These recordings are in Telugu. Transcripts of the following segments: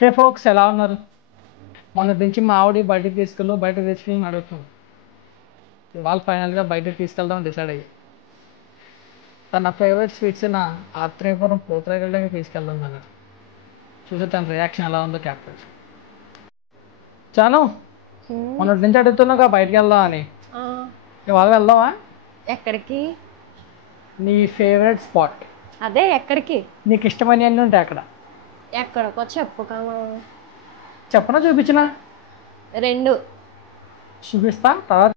హే ఫోక్స్ ఎలా ఉన్నారు? మొన్న నుంచి మా ఆవిడ బయటకు తీసుకెళ్ళి అడుగుతుంది. ఇవాళ ఫైనల్గా బయటకు తీసుకెళ్దాం డిసైడ్ అయ్యి తన ఫేవరెట్ స్వీట్స్ నా ఆత్రేయపురం పూతరేగలకి తీసుకెళ్దాం కదా. చూసి తన రియాక్షన్ ఎలా ఉందో క్యాప్టెన్ చాను మొన్నటి నుంచి అడుగుతున్నాగా బయటకు వెళ్దాం అని. ఇవాళ వెళ్దామా? ఎక్కడికి? నీ ఫేవరెట్ స్పాట్. అదే ఎక్కడికి? నీకు ఇష్టమని అన్నీ ఉంటాయి అక్కడ. ఎక్కడికో చెప్పు కదా. చెప్పనా చూపించినా? రెండు చూపిస్తా తర్వాత.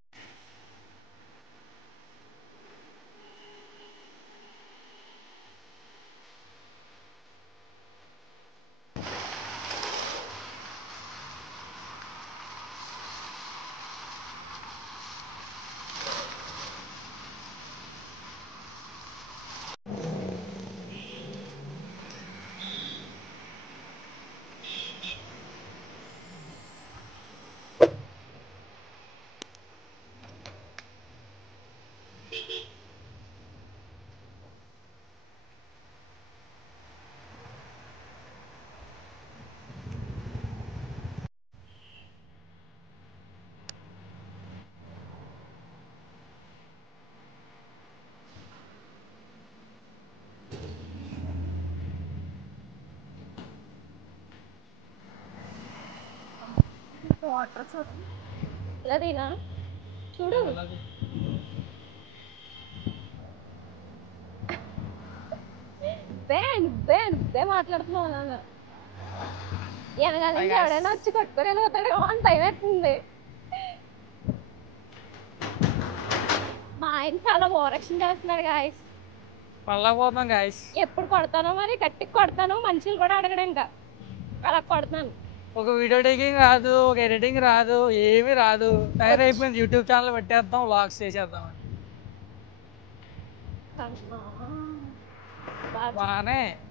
వాటర్ ఇలాదేనా చూడు. నువ్వే మాట్లాడుతున్నావు అలాగా. వెనకాల నుంచి ఎవడైనా వచ్చి కొట్టుకొని వెళ్ళిపోతాడు అని భయం వేస్తుంది. మా ఆయన చాలా ఓవరాక్షన్ చేస్తున్నాడు గాయస్. పళ్ళపోతాం గాయస్. ఎప్పుడు కొడతానో మరి గట్టిగా కొడతాను. మనుషులు కూడా అడగడం ఇంకా అలా కొడతాను. ఒక వీడియో టేకింగ్ రాదు, ఒక ఎడిటింగ్ రాదు, ఏమీ రాదు. తయారైపోయింది. యూట్యూబ్ ఛానల్ పెట్టేద్దాం, వ్లాగ్స్ చేసేద్దాం.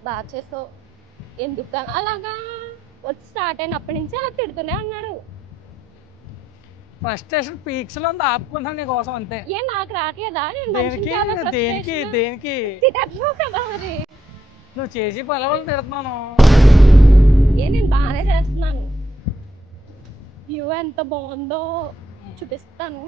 బాగా చేస్తావు. ఎందుకు అలాగా వచ్చి స్టార్ట్ అయినప్పటి నుంచి అలా తిడుతూనే అన్నాడు. ఫ్రస్ట్రేషన్ పీక్స్ లో ఆపుకున్నాను నీ కోసం అంతే. ఏ నాకు రాకేదా? దేనికి కదా మరి నువ్వు చేసి పలవలు తిడుతున్నాను. నేను బాగానే చేస్తున్నాను. వ్యూ ఎంత బాగుందో చూపిస్తాను.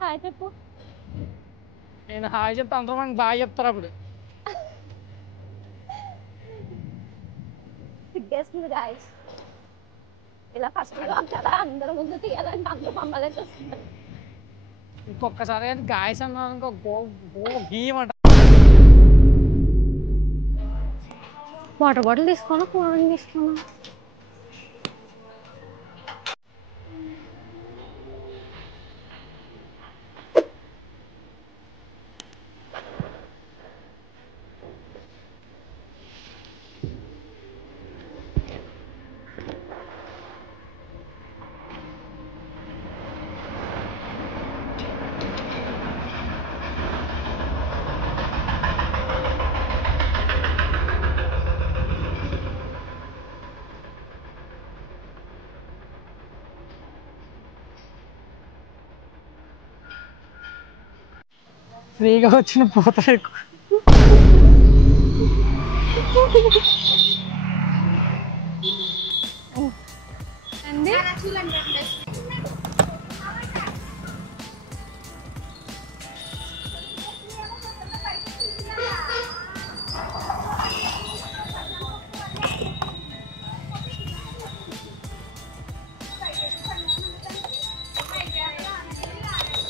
హాయ్ చెప్పు. నేను హాయ్ చెప్తా, అందరూ మనకి బాగా చెప్తారు. అప్పుడు సిగ్గేస్తుంది గాయస్. ఇలా ఫస్ట్ కదా అందరి ముందు తీయాలంటే అందరూ మమ్మల్ని చూస్తున్నారు. ఇంకొకసారి గాయస్ అన్నాను ఇంకో గీయమంట. వాటర్ బాటిల్ తీసుకోనా, కూల్ డ్రింక్ తీసుకోనా? ఫ్రీగా వచ్చిన పూతరేకు. అండి